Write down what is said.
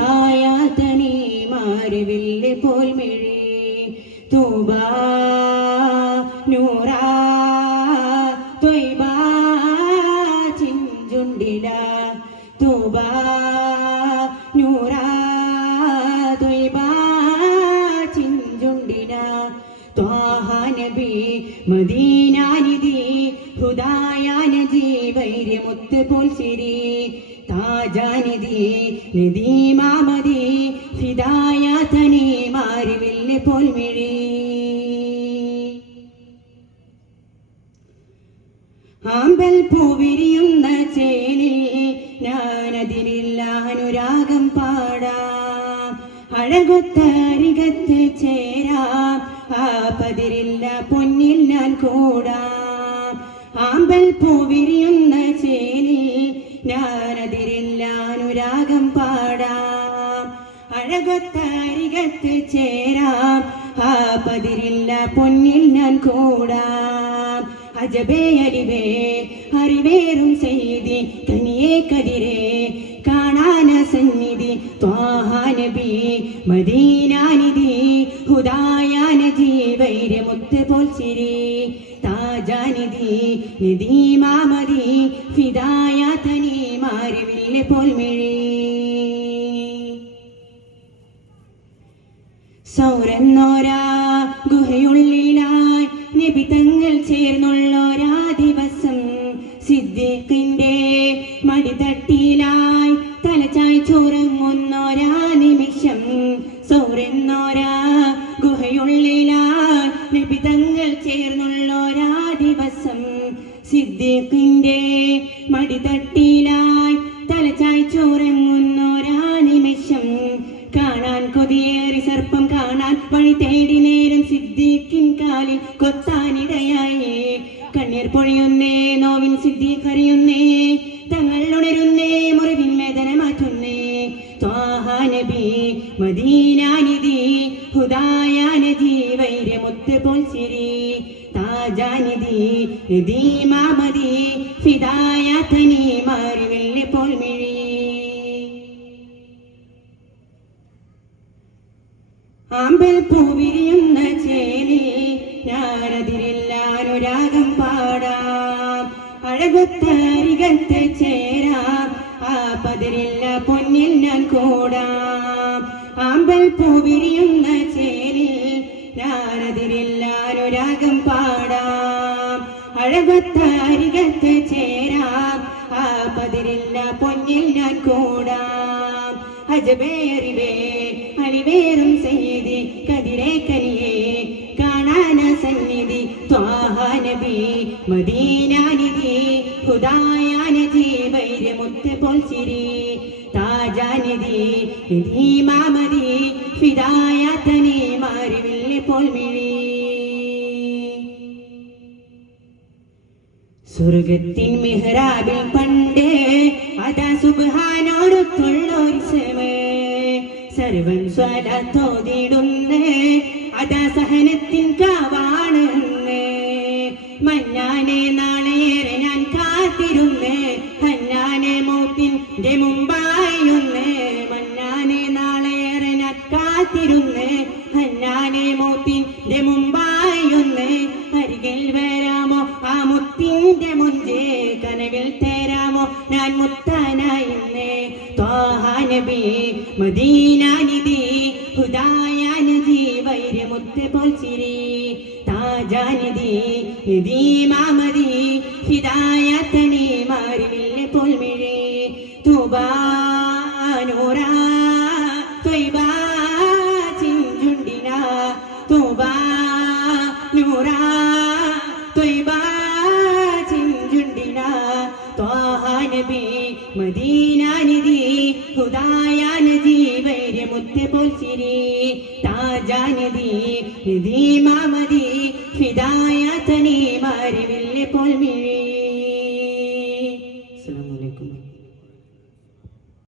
ഹിദായത്തനി മാരിവില്ല് പോൽമിഴി തൂബ നൂറ ത്വയ്ബ ചിഞ്ചുണ്ടില തൂബ നൂറ ത്വയ്ബ ചിഞ്ചുണ്ടില ത്വാഹ നബി മദീനാനിധി ഹുദായാനജി വൈര്യമുത്ത് പോൽസിരി താജാനിധി നദീമാമതി ഫിദായതനി മാരിവില്ല് പോൽമിഴി ആമ്പൽ പൂവിരിയുന്ന ചേലിൽ ഞാനതിരില്ല അനുരാഗം പാടാം അഴകൊത്തരികത്ത് ചേരാം ആ പതിരില്ല പൊന്നിൽ ഞാൻ കൂടാം ആമ്പൽ പൂവിരിയുന്ന ചേലിൽ ഞാനതിരില്ല അനുരാഗം പാടാം അഴകൊത്തരികത്ത് ചേരാം ആ പതിരില്ല പൊന്നിൽ ഞാൻ കൂടാം അജബേ അരിവേ അറിവേറും ചെയ്തി കനിയേ കതിരേ കാണാന സന്നിധി ത്വാഹ നബി മദീനാനിധി ഹുദായാനജി വൈര്യമുത്ത് പോൽസിരി താജാനിധി നദീമാമതി ഫിദായതനി മാരിവില്ല് പോൽമിഴി സൗരന്നോരാ ഗുഹയുള്ളിലായി നബി തങ്ങൾ ചേർന്നുള്ളോരാ ദിവസം സിദ്ദീഖിന്റെ മടിതട്ടിലായി തലചായ് ചോറങ്ങുന്നോരാ നിമിഷം സൗരന്നോരാ ഗുഹയുള്ളിലായി നബി തങ്ങൾ ചേർന്നുള്ളോരാ ദിവസം സിദ്ദീഖിന്റെ മടിതട്ടിലായി തലചായ് ചോറങ്ങുന്നോരാ നിമിഷം കാണാൻ കൊതിയേറി സർപ്പം കാണാൻ വഴി തേടി നേരം സിദ്ദീഖിൻ കാലിൽ കൊത്താനിടയായി കണ്ണീർ പൊഴിയുന്നേ നോവിൻ സിദ്ദീഖ് അറിയുന്നേ തങ്ങൾ ഉണരുന്നേ മുറിവിൻ വേദന മാറ്റുന്നേ ത്വാഹ നബി മദീനാനിധി ഹുദായാനജി വൈര്യമുത്ത് പോൽസിരി താജാനിധി നദീമാമതി ഫിദായതനി മാരിവില്ല് പോൽമിഴി ആമ്പൽ പൂവിരിയുന്ന ചേലിൽ ഞാനതിരില്ല അനുരാഗം പാടാം അഴകൊത്തരികത്ത് ചേരാം ആ പതിരില്ല പൊന്നിൽ ഞാൻ കൂടാം ആമ്പൽ പൂവിരിയുന്ന ചേലിൽ ഞാനതിരില്ല അനുരാഗം പാടാം അഴകൊത്തരികത്ത് ചേരാം ആ പതിരില്ല പൊന്നിൽ ഞാൻ കൂടാം അജബേ അറിവേ അലിവേറും ചെയ്തി കതിരേ കനിയേ കാണാന സന്നിധി ത്വാഹ നബി മദീനാനിധി ഹുദായാനജി വൈര്യമുത്ത് പോൽസിരി താജാനിധി നദീമാമതി ഫിദായതനി മാരിവില്ല് പോൽമിഴി സ്വർഗത്തിൻ മിഹ്റാബിൽ പണ്ട് അതാ സുബ്ഹാനോടുത്തുള്ളോത്സവം സർവം സ്വലാത്തോതിടുന്ന് അതാ സഹനത്തിൻ കാവാണെന്ന് മഞ്ഞാനെ നാളേറെ ഞാൻ കാത്തിരുന്ന് ഹന്നാനെ മൗത്തിന്റെ മുമ്പായൊന്ന് മഞ്ഞാനെ നാളേറെ ഞാൻ കാത്തിരുന്ന് ഹന്നാനെ മൗത്തിന്റെ മുമ്പായൊന്ന് അരികിൽ വരാമോ ആ മുത്തിന്റെ മുഞ്ചേ കനവിൽ തരാമോ ഞാൻ മുത്താനായിന്ന് ത്വാഹ നബി മദീനാനിധി ഹുദായാനജി വൈര്യമുത്ത് പോൽസിരി താജാനിധി നദീമാമതി ഫിദായതനി മാരിവില്ല് പോൽമിഴി തൂബ നൂറ ത്വയ്ബ ചിഞ്ചുണ്ടില തൂബ നൂറ ത്വയ്ബ ചിഞ്ചുണ്ടില ത്വാഹ നബി മദീനാനിധി ഹുദായാനജി വൈര്യമുത്ത് പോൽസിരി താജാനിധി നദീമാമതി ഫിദായതനി മാരിവില്ല് പോൽമിഴി